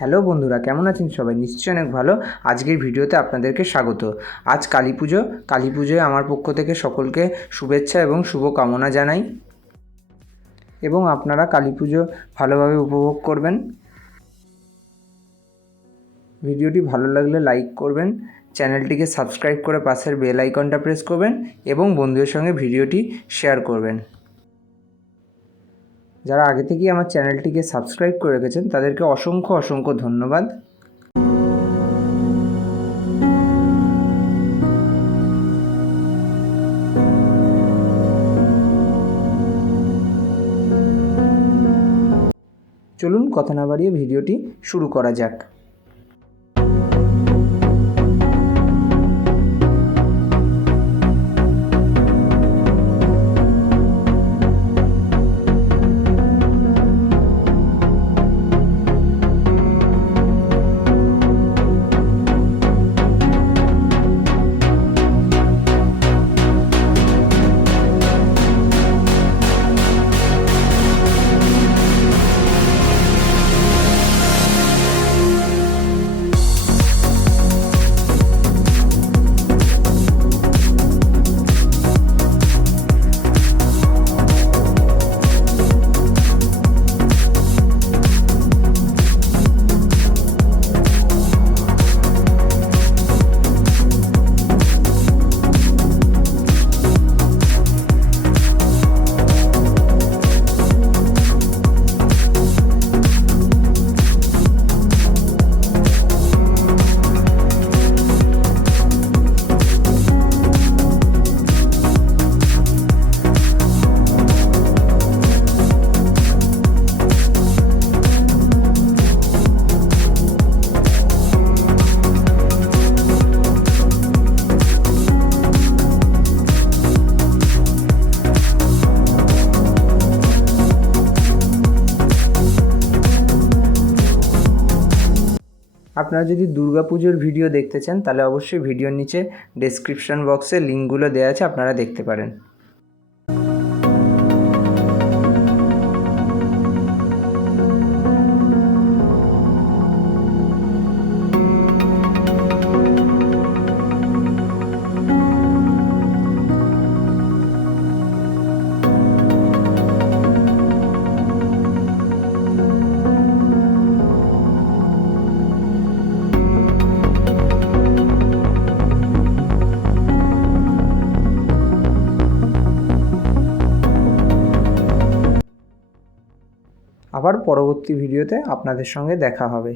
হ্যালো বন্ধুরা, কেমন আছেন সবাই? নিশ্চয়ই অনেক ভালো। আজকের ভিডিওতে আপনাদেরকে স্বাগত। আজ কালী পুজো। কালী পুজোয় আমার পক্ষ থেকে সকলকে শুভেচ্ছা এবং শুভ কামনা জানাই, এবং আপনারা কালী পুজো ভালোভাবে উপভোগ করবেন। ভিডিওটি ভালো লাগলে লাইক করবেন, চ্যানেলটিকে সাবস্ক্রাইব করে পাশের বেল আইকনটা প্রেস করবেন এবং বন্ধুদের সঙ্গে ভিডিওটি শেয়ার করবেন। যারা আগে থেকেই আমার চ্যানেলটিকে সাবস্ক্রাইব করে রেখেছেন তাদেরকে অসংখ্য অসংখ্য ধন্যবাদ। চলুন কথা না বাড়িয়ে ভিডিওটি শুরু করা যাক। আপনারা যদি দুর্গাপুজোর ভিডিও দেখতে চান তাহলে অবশ্যই ভিডিওর নিচে ডেসক্রিপশন বক্সে লিঙ্কগুলো দেওয়া আছে, আপনারা দেখতে পারেন। আবার পরবর্তী ভিডিওতে আপনাদের সঙ্গে দেখা হবে।